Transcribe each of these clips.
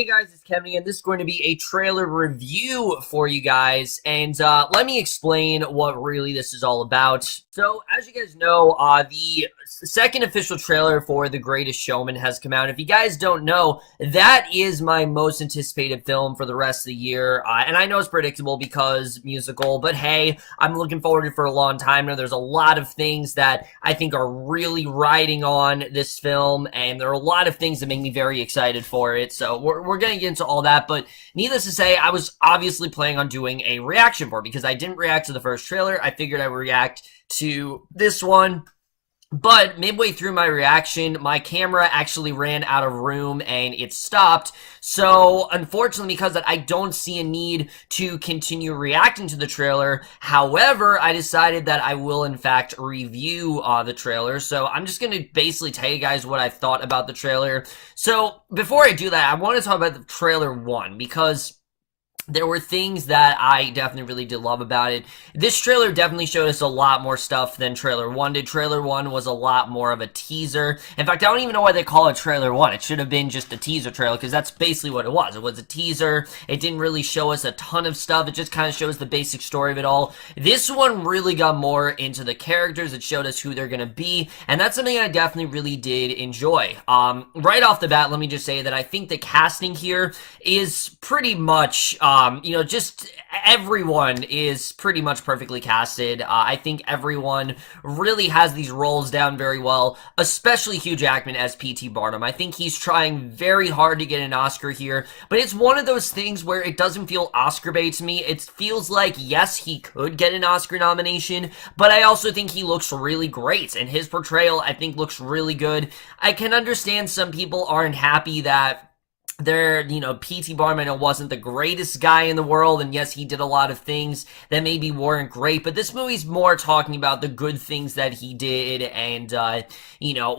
Hey guys, it's Kevin again. This is going to be a trailer review for you guys, and let me explain what really this is all about. So, as you guys know, the second official trailer for The Greatest Showman has come out. If you guys don't know, that is my most anticipated film for the rest of the year, and I know it's predictable because musical, but hey, I'm looking forward to it for a long time now. There's a lot of things that I think are really riding on this film, and there are a lot of things that make me very excited for it, so we're going to get into all that, but needless to say, I was obviously planning on doing a reaction for it because I didn't react to the first trailer. I figured I would react to this one. But midway through my reaction, my camera actually ran out of room and it stopped. So, unfortunately, because of that, I don't see a need to continue reacting to the trailer. However, I decided that I will, in fact, review the trailer. So, I'm just going to basically tell you guys what I thought about the trailer. So, before I do that, I want to talk about the trailer 1 because there were things that I definitely really did love about it. This trailer definitely showed us a lot more stuff than trailer 1 did. Trailer 1 was a lot more of a teaser. In fact, I don't even know why they call it trailer 1. It should have been just a teaser trailer because that's basically what it was. It was a teaser. It didn't really show us a ton of stuff. It just kind of shows the basic story of it all. This one really got more into the characters. It showed us who they're going to be, and that's something I definitely really did enjoy. Right off the bat, let me just say that I think the casting here is pretty much just everyone is pretty much perfectly casted. I think everyone really has these roles down very well, especially Hugh Jackman as P.T. Barnum. I think he's trying very hard to get an Oscar here, but it's one of those things where it doesn't feel Oscar bait to me. It feels like, yes, he could get an Oscar nomination, but I also think he looks really great, and his portrayal, I think, looks really good. I can understand some people aren't happy that P.T. Barnum wasn't the greatest guy in the world, and yes, he did a lot of things that maybe weren't great, but this movie's more talking about the good things that he did, and,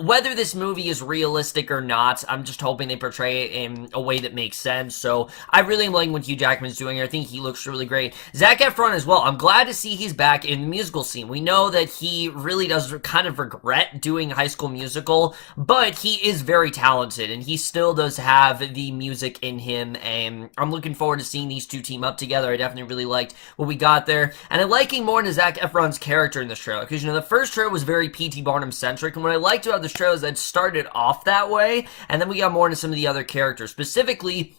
whether this movie is realistic or not, I'm just hoping they portray it in a way that makes sense, so I really am liking what Hugh Jackman's doing here. I think he looks really great. Zac Efron as well. I'm glad to see he's back in the musical scene. We know that he really does kind of regret doing High School Musical, but he is very talented, and he still does have the music in him, and I'm looking forward to seeing these two team up together. I definitely really liked what we got there, and I'm liking more into Zac Efron's character in this trailer, because, the first trailer was very P.T. Barnum-centric, and what I liked about this trailer is that it started off that way, and then we got more into some of the other characters, specifically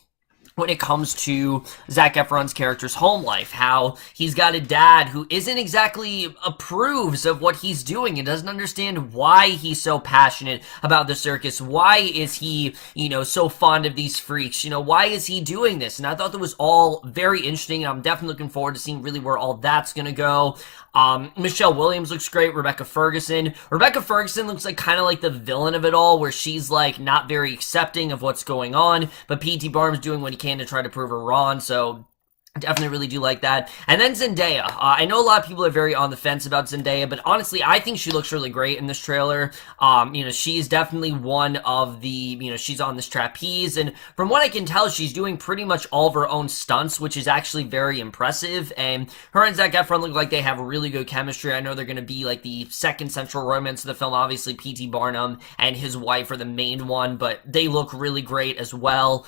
when it comes to Zac Efron's character's home life, how he's got a dad who isn't exactly approves of what he's doing and doesn't understand why he's so passionate about the circus. Why is he, so fond of these freaks? Why is he doing this? And I thought that was all very interesting, and I'm definitely looking forward to seeing really where all that's gonna go. Michelle Williams looks great. Rebecca Ferguson looks like kind of like the villain of it all, where she's like not very accepting of what's going on, but P.T. Barnum's doing what he can to try to prove her wrong, so definitely really do like that. And then Zendaya. I know a lot of people are very on the fence about Zendaya, but honestly, I think she looks really great in this trailer. She's definitely one of the, she's on this trapeze, and from what I can tell, she's doing pretty much all of her own stunts, which is actually very impressive, and her and Zac Efron look like they have really good chemistry. I know they're going to be like the second central romance of the film. Obviously, P.T. Barnum and his wife are the main one, but they look really great as well.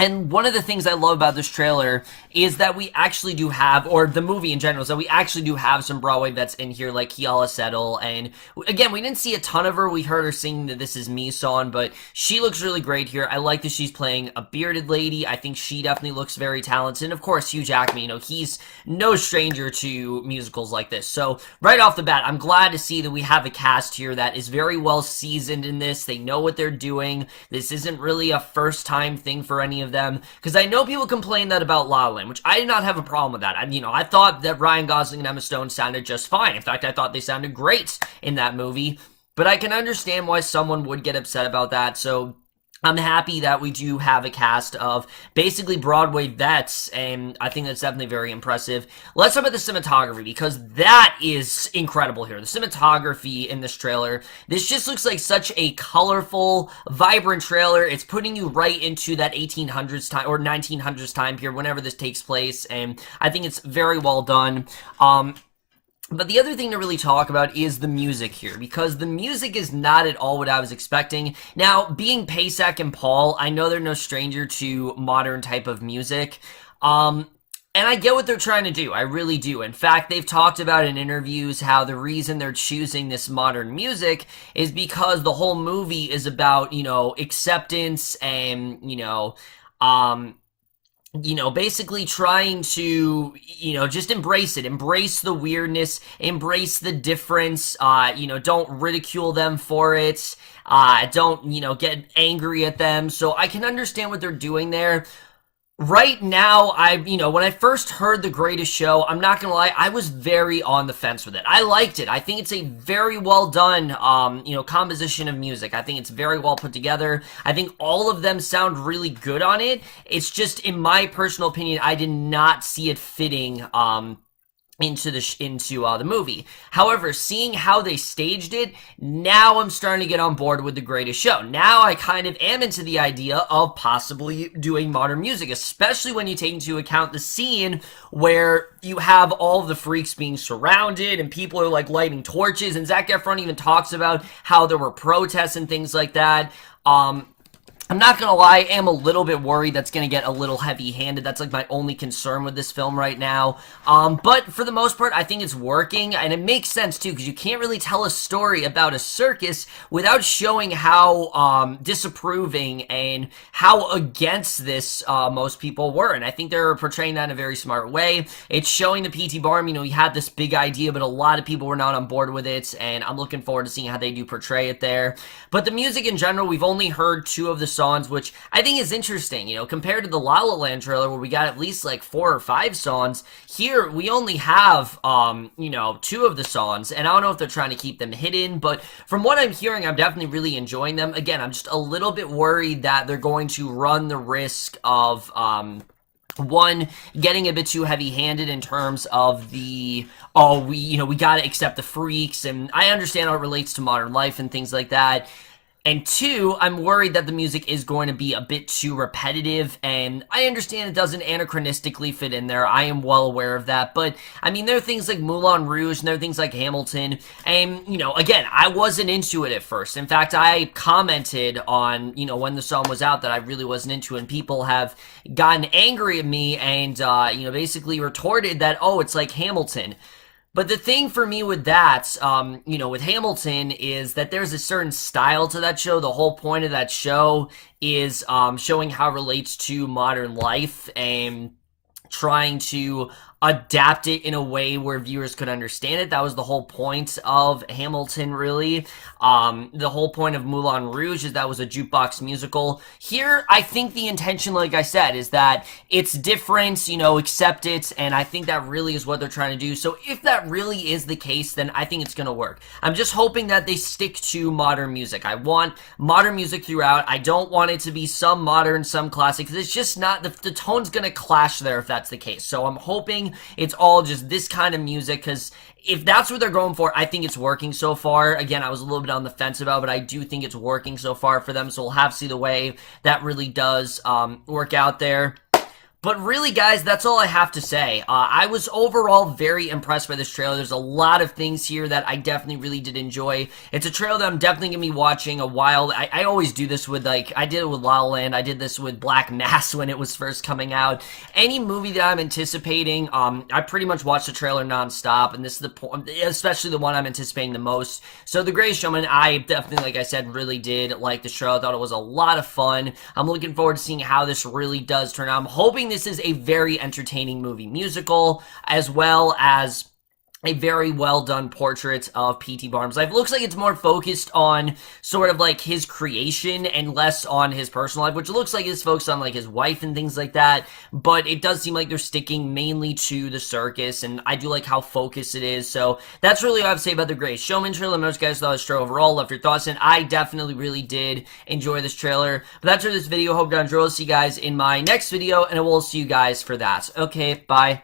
And one of the things I love about this trailer is that we actually do have, or the movie in general, is that we actually do have some Broadway vets in here, like Kiala Settle, and again, we didn't see a ton of her. We heard her singing the This Is Me song, but she looks really great here. I like that she's playing a bearded lady. I think she definitely looks very talented, and of course, Hugh Jackman, he's no stranger to musicals like this, so right off the bat, I'm glad to see that we have a cast here that is very well seasoned in this. They know what they're doing. This isn't really a first-time thing for any of them, because I know people complain that about La La Land, which I did not have a problem with that. I thought that Ryan Gosling and Emma Stone sounded just fine. In fact, I thought they sounded great in that movie, but I can understand why someone would get upset about that, so I'm happy that we do have a cast of basically Broadway vets, and I think that's definitely very impressive. Let's talk about the cinematography, because that is incredible here. The cinematography in this trailer, this just looks like such a colorful, vibrant trailer. It's putting you right into that 1800s time, or 1900s time period, whenever this takes place, and I think it's very well done. But the other thing to really talk about is the music here, because the music is not at all what I was expecting. Now, being Paysack and Paul, I know they're no stranger to modern type of music. And I get what they're trying to do. I really do. In fact, they've talked about in interviews how the reason they're choosing this modern music is because the whole movie is about, acceptance and, basically trying to, just embrace the weirdness, embrace the difference, don't ridicule them for it, don't, get angry at them. So I can understand what they're doing there. Right now, when I first heard The Greatest Show, I'm not gonna lie, I was very on the fence with it. I liked it. I think it's a very well done, composition of music. I think it's very well put together. I think all of them sound really good on it. It's just, in my personal opinion, I did not see it fitting, into the movie. However, seeing how they staged it, now I'm starting to get on board with The Greatest Show. Now I kind of am into the idea of possibly doing modern music, especially when you take into account the scene where you have all of the freaks being surrounded and people are like lighting torches, and Zac Efron even talks about how there were protests and things like that. I'm not gonna lie, I am a little bit worried that's gonna get a little heavy-handed. That's like my only concern with this film right now. But for the most part, I think it's working, and it makes sense too, because you can't really tell a story about a circus without showing how disapproving and how against this most people were. And I think they're portraying that in a very smart way. It's showing the P.T. Barnum, he had this big idea, but a lot of people were not on board with it, and I'm looking forward to seeing how they do portray it there. But the music in general, we've only heard 2 of the songs, which I think is interesting, compared to the La La Land trailer where we got at least like 4 or 5 songs. Here we only have 2 of the songs, and I don't know if they're trying to keep them hidden, but from what I'm hearing, I'm definitely really enjoying them. Again, I'm just a little bit worried that they're going to run the risk of one, getting a bit too heavy-handed in terms of we gotta accept the freaks, and I understand how it relates to modern life and things like that. And 2, I'm worried that the music is going to be a bit too repetitive, and I understand it doesn't anachronistically fit in there. I am well aware of that, but, there are things like Moulin Rouge, and there are things like Hamilton, and, again, I wasn't into it at first. In fact, I commented on, when the song was out that I really wasn't into it, and people have gotten angry at me and, basically retorted that, oh, it's like Hamilton. But the thing for me with that, with Hamilton, is that there's a certain style to that show. The whole point of that show is showing how it relates to modern life and trying to adapt it in a way where viewers could understand it. That was the whole point of Hamilton, really. The whole point of Moulin Rouge is that was a jukebox musical. Here, I think the intention, like I said, is that it's different, accept it, and I think that really is what they're trying to do. So if that really is the case, then I think it's gonna work. I'm just hoping that they stick to modern music. I want modern music throughout. I don't want it to be some modern, some classic, because it's just not, the tone's gonna clash there if that's the case. So I'm hoping it's all just this kind of music, because if that's what they're going for, I think it's working so far. Again, I was a little bit on the fence about it, but I do think it's working so far for them, so we'll have to see the way that really does work out there. But really, guys, that's all I have to say. I was overall very impressed by this trailer. There's a lot of things here that I definitely really did enjoy. It's a trailer that I'm definitely going to be watching a while. I always do this with, I did it with La La Land. I did this with Black Mass when it was first coming out. Any movie that I'm anticipating, I pretty much watch the trailer nonstop, and this is the point, especially the one I'm anticipating the most. So The Greatest Showman, I definitely, like I said, really did like the show. I thought it was a lot of fun. I'm looking forward to seeing how this really does turn out. I'm hoping this is a very entertaining movie musical, as well as a very well done portrait of P.T. Barnum's life. It looks like it's more focused on sort of like his creation and less on his personal life, which looks like it's focused on like his wife and things like that, but it does seem like they're sticking mainly to the circus, and I do like how focused it is. So that's really what I have to say about The Greatest Showman trailer. Most guys thought this trailer overall, left your thoughts, and I definitely really did enjoy this trailer. But that's for this video. Hope you enjoyed. See you guys in my next video, and I will see you guys for that. Okay, bye.